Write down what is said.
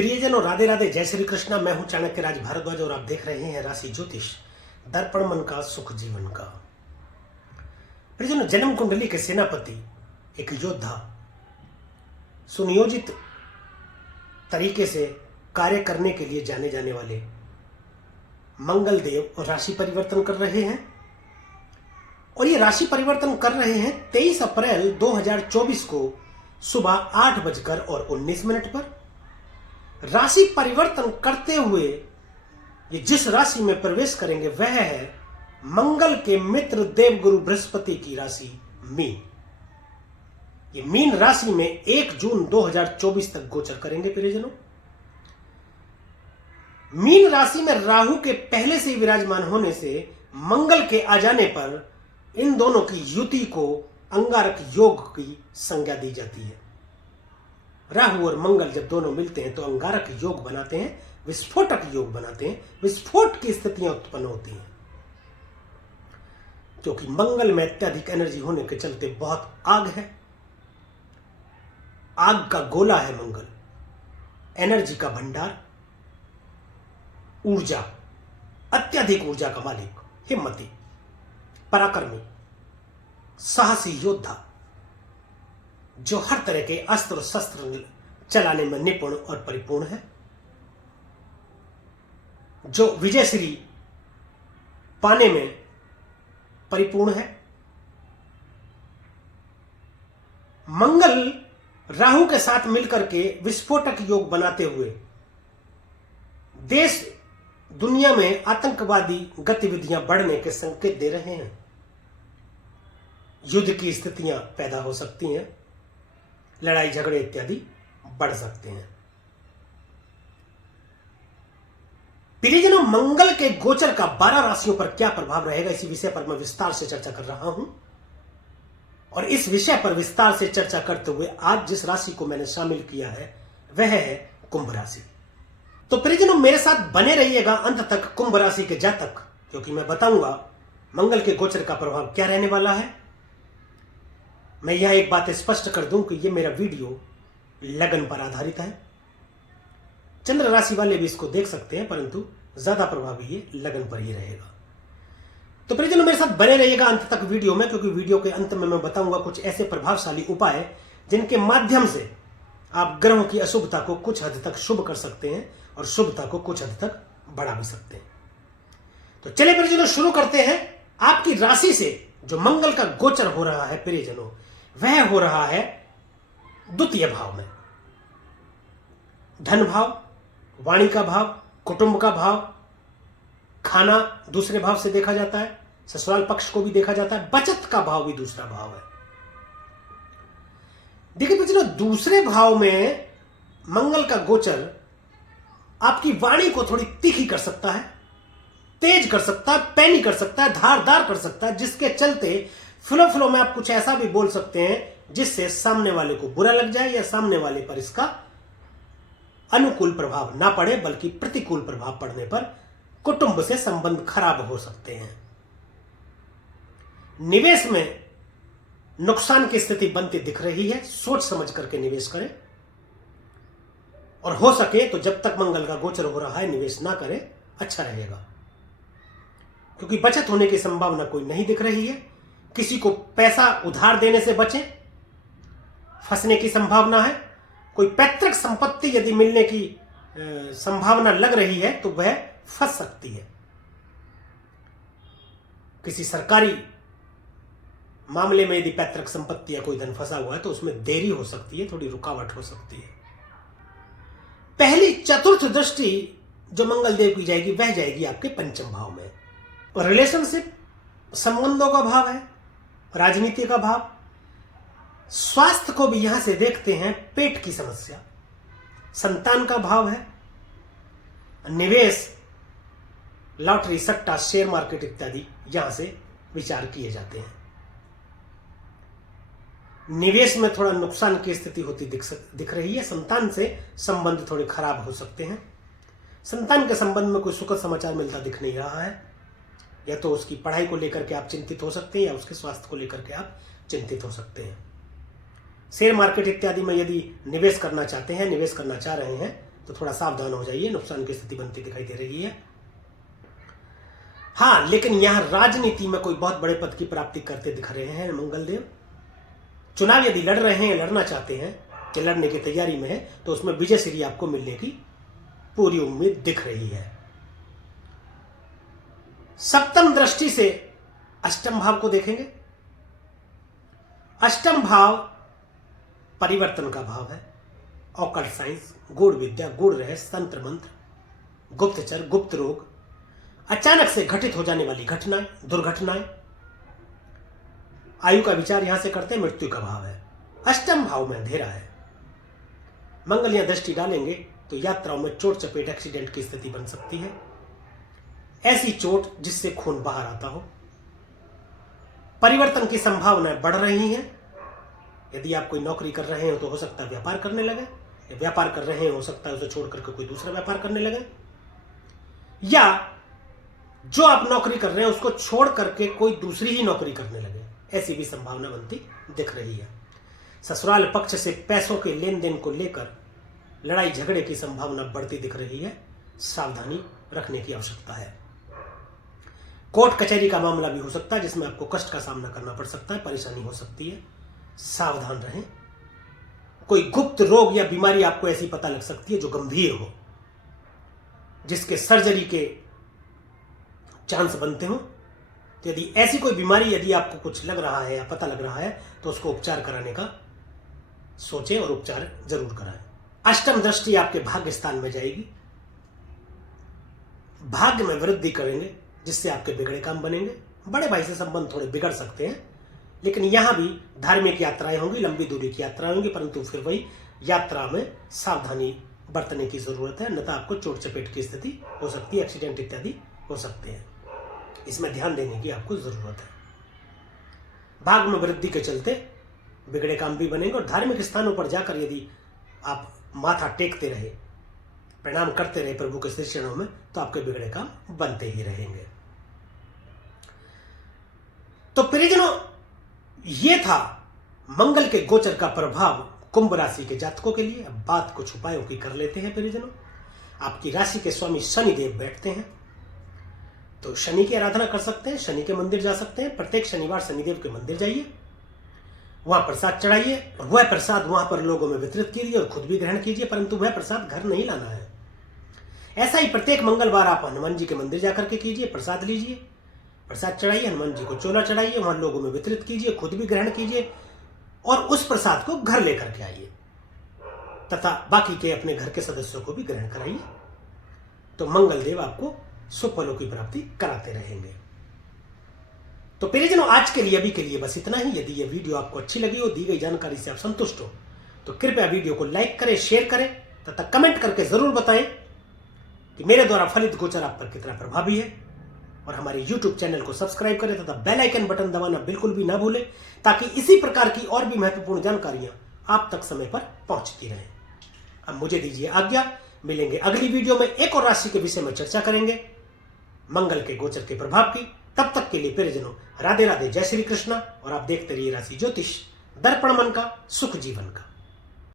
प्रियजनों, राधे राधे, जय श्री कृष्णा। मैं हूं चाणक्य राज भारद्वाज और आप देख रहे हैं राशि ज्योतिष, दर्पण मन का सुख जीवन का। प्रियजनों, जन्म कुंडली के सेनापति, एक योद्धा, सुनियोजित तरीके से कार्य करने के लिए जाने जाने वाले मंगल देव राशि परिवर्तन कर रहे हैं। और ये राशि परिवर्तन कर रहे हैं 23 अप्रैल 2024 को सुबह 8:19 पर। राशि परिवर्तन करते हुए ये जिस राशि में प्रवेश करेंगे वह है मंगल के मित्र देवगुरु बृहस्पति की राशि मीन। ये मीन राशि में 1 जून 2024 तक गोचर करेंगे। प्रियजनों, मीन राशि में राहु के पहले से ही विराजमान होने से मंगल के आ जाने पर इन दोनों की युति को अंगारक योग की संज्ञा दी जाती है। राहु और मंगल जब दोनों मिलते हैं तो अंगारक योग बनाते हैं, विस्फोटक योग बनाते हैं, विस्फोट की स्थितियां उत्पन्न होती हैं। क्योंकि मंगल में अत्यधिक एनर्जी होने के चलते बहुत आग है, आग का गोला है मंगल, एनर्जी का भंडार, ऊर्जा, अत्यधिक ऊर्जा का मालिक, हिम्मती, पराक्रमी, साहसी योद्धा, जो हर तरह के अस्त्र शस्त्र चलाने में निपुण और परिपूर्ण है, जो विजयश्री पाने में परिपूर्ण है। मंगल राहु के साथ मिलकर के विस्फोटक योग बनाते हुए देश दुनिया में आतंकवादी गतिविधियां बढ़ने के संकेत दे रहे हैं। युद्ध की स्थितियां पैदा हो सकती हैं, लड़ाई झगड़े इत्यादि बढ़ सकते हैं। प्रियजनों, मंगल के गोचर का 12 राशियों पर क्या प्रभाव रहेगा, इसी विषय पर मैं विस्तार से चर्चा कर रहा हूं। और इस विषय पर विस्तार से चर्चा करते हुए आज जिस राशि को मैंने शामिल किया है वह है कुंभ राशि। तो प्रियजनों, मेरे साथ बने रहिएगा अंत तक कुंभ राशि के जातक, क्योंकि मैं बताऊंगा मंगल के गोचर का प्रभाव क्या रहने वाला है। मैं यह एक बात स्पष्ट कर दूं कि यह मेरा वीडियो लगन पर आधारित है। चंद्र राशि वाले भी इसको देख सकते हैं, परंतु ज्यादा प्रभावी ये लगन पर ही रहेगा। तो प्रियजनों, मेरे साथ बने रहिएगा अंत तक वीडियो में, क्योंकि वीडियो के अंत में मैं बताऊंगा कुछ ऐसे प्रभावशाली उपाय जिनके माध्यम से आप ग्रहों की अशुभता को कुछ हद तक शुभ कर सकते हैं और शुभता को कुछ हद तक बढ़ा भी सकते हैं। तो चलिए प्रियजनों, शुरू करते हैं। आपकी राशि से जो मंगल का गोचर हो रहा है प्रियजनों, वह हो रहा है द्वितीय भाव में। धन भाव, वाणी का भाव, कुटुंब का भाव, खाना दूसरे भाव से देखा जाता है, ससुराल पक्ष को भी देखा जाता है, बचत का भाव भी दूसरा भाव है। देखिए प्रियजनों, दूसरे भाव में मंगल का गोचर आपकी वाणी को थोड़ी तीखी कर सकता है, तेज कर सकता है, पैनी कर सकता है, धारदार कर सकता है, जिसके चलते फ्लो में आप कुछ ऐसा भी बोल सकते हैं जिससे सामने वाले को बुरा लग जाए या सामने वाले पर इसका अनुकूल प्रभाव ना पड़े, बल्कि प्रतिकूल प्रभाव पड़ने पर कुटुंब से संबंध खराब हो सकते हैं। निवेश में नुकसान की स्थिति बनती दिख रही है, सोच समझ करके निवेश करें। और हो सके तो जब तक मंगल का गोचर हो रहा है निवेश ना करें, अच्छा रहेगा, क्योंकि बचत होने की संभावना कोई नहीं दिख रही है। किसी को पैसा उधार देने से बचें, फंसने की संभावना है। कोई पैतृक संपत्ति यदि मिलने की संभावना लग रही है तो वह फंस सकती है। किसी सरकारी मामले में यदि पैतृक संपत्ति या कोई धन फंसा हुआ है तो उसमें देरी हो सकती है, थोड़ी रुकावट हो सकती है। पहली चतुर्थ दृष्टि जो मंगल देव की जाएगी वह जाएगी आपके पंचम भाव में। और रिलेशनशिप, संबंधों का भाव है, राजनीति का भाव, स्वास्थ्य को भी यहां से देखते हैं, पेट की समस्या, संतान का भाव है, निवेश, लॉटरी, सट्टा, शेयर मार्केट इत्यादि यहां से विचार किए जाते हैं। निवेश में थोड़ा नुकसान की स्थिति होती दिख रही है। संतान से संबंध थोड़े खराब हो सकते हैं। संतान के संबंध में कोई सुखद समाचार मिलता दिख नहीं रहा है। या तो उसकी पढ़ाई को लेकर के आप चिंतित हो सकते हैं या उसके स्वास्थ्य को लेकर के आप चिंतित हो सकते हैं। शेयर मार्केट इत्यादि में यदि निवेश करना चाहते हैं, निवेश करना चाह रहे हैं तो थोड़ा सावधान हो जाइए, नुकसान की स्थिति बनती दिखाई दे रही है। हाँ, लेकिन यहां राजनीति में कोई बहुत बड़े पद की प्राप्ति करते दिख रहे हैं मंगलदेव। चुनाव यदि लड़ रहे हैं, लड़ना चाहते हैं, कि लड़ने की तैयारी में है, तो उसमें विजय श्री आपको मिलने की पूरी उम्मीद दिख रही है। सप्तम दृष्टि से अष्टम भाव को देखेंगे। अष्टम भाव परिवर्तन का भाव है। ऑकल्ट साइंस, गूढ़ विद्या, गूढ़ रहस्य, तंत्र मंत्र, गुप्तचर, गुप्त रोग, अचानक से घटित हो जाने वाली घटनाएं, दुर्घटनाएं, आयु का विचार यहां से करते हैं। मृत्यु का भाव है। अष्टम भाव में अंधेरा है। मंगल यहां दृष्टि डालेंगे तो यात्राओं में चोट चपेट, एक्सीडेंट की स्थिति बन सकती है। ऐसी चोट जिससे खून बाहर आता हो। परिवर्तन की संभावनाएं बढ़ रही हैं। यदि आप कोई नौकरी कर रहे हो तो हो सकता है व्यापार करने लगे, या व्यापार कर रहे हो सकता है उसे छोड़ करके कोई दूसरा व्यापार करने लगे, या जो आप नौकरी कर रहे हैं उसको छोड़ करके कोई दूसरी ही नौकरी करने लगे। ऐसी भी संभावना बनती दिख रही है। ससुराल पक्ष से पैसों के लेन देन को लेकर लड़ाई झगड़े की संभावना बढ़ती दिख रही है। सावधानी रखने की आवश्यकता है। कोर्ट कचहरी का मामला भी हो सकता है जिसमें आपको कष्ट का सामना करना पड़ सकता है, परेशानी हो सकती है। सावधान रहें। कोई गुप्त रोग या बीमारी आपको ऐसी पता लग सकती है जो गंभीर हो, जिसके सर्जरी के चांस बनते हो। तो यदि ऐसी कोई बीमारी यदि आपको कुछ लग रहा है या पता लग रहा है तो उसको उपचार कराने का सोचें और उपचार जरूर कराएं। अष्टम दृष्टि आपके भाग्य स्थान में जाएगी। भाग्य में वृद्धि करेंगे जिससे आपके बिगड़े काम बनेंगे। बड़े भाई से संबंध थोड़े बिगड़ सकते हैं, लेकिन यहां भी धार्मिक यात्राएं होंगी, लंबी दूरी की यात्राएं होंगी, परंतु फिर वही यात्रा में सावधानी बरतने की जरूरत है, अन्यथा आपको चोट चपेट की स्थिति हो सकती है, एक्सीडेंट इत्यादि हो सकते हैं। इसमें ध्यान देने की आपको जरूरत है। भाग्य में वृद्धि के चलते बिगड़े काम भी बनेंगे, और धार्मिक स्थानों पर जाकर यदि आप माथा टेकते रहे, प्रणाम करते रहे प्रभु के श्री चरणों में, तो आपके बिगड़े काम बनते ही रहेंगे। तो प्रियजनों, ये था मंगल के गोचर का प्रभाव कुंभ राशि के जातकों के लिए। अब बात कुछ उपायों की कर लेते हैं प्रियजनों। आपकी राशि के स्वामी शनिदेव बैठते हैं, तो शनि की आराधना कर सकते हैं, शनि के मंदिर जा सकते हैं। प्रत्येक शनिवार शनिदेव के मंदिर जाइए, वहां प्रसाद चढ़ाइए, और वह प्रसाद वहां पर लोगों में वितरित कीजिए और खुद भी ग्रहण कीजिए, परंतु वह प्रसाद घर नहीं लाना है। ऐसा ही प्रत्येक मंगलवार आप हनुमान जी के मंदिर जाकर के कीजिए, प्रसाद लीजिए, प्रसाद चढ़ाइए, हनुमान जी को चोला चढ़ाइए, वहां लोगों में वितरित कीजिए, खुद भी ग्रहण कीजिए, और उस प्रसाद को घर लेकर के आइए, तथा बाकी के अपने घर के सदस्यों को भी ग्रहण कराइए। तो मंगलदेव आपको सुफलों की प्राप्ति कराते रहेंगे। तो प्रियजनों, आज के लिए अभी के लिए बस इतना ही। यदि यह वीडियो आपको अच्छी लगी हो, दी गई जानकारी से आप संतुष्ट हो, तो कृपया वीडियो को लाइक करें, शेयर करें, तथा कमेंट करके जरूर बताएं कि मेरे द्वारा फलित गोचर आप पर कितना प्रभावी है। और हमारे YouTube चैनल को सब्सक्राइब करें तथा बेल आइकन बटन दबाना बिल्कुल भी ना भूलें, ताकि इसी प्रकार की और भी महत्वपूर्ण जानकारियां आप तक समय पर पहुंचती रहें। अब मुझे दीजिए आज्ञा, मिलेंगे अगली वीडियो में एक और राशि के विषय में चर्चा करेंगे, मंगल के गोचर के प्रभाव की। तब तक के लिए प्रियजनों, राधे राधे, जय श्री कृष्णा। और आप देखते रहिए राशि ज्योतिष, दर्पण मन का, सुख जीवन का।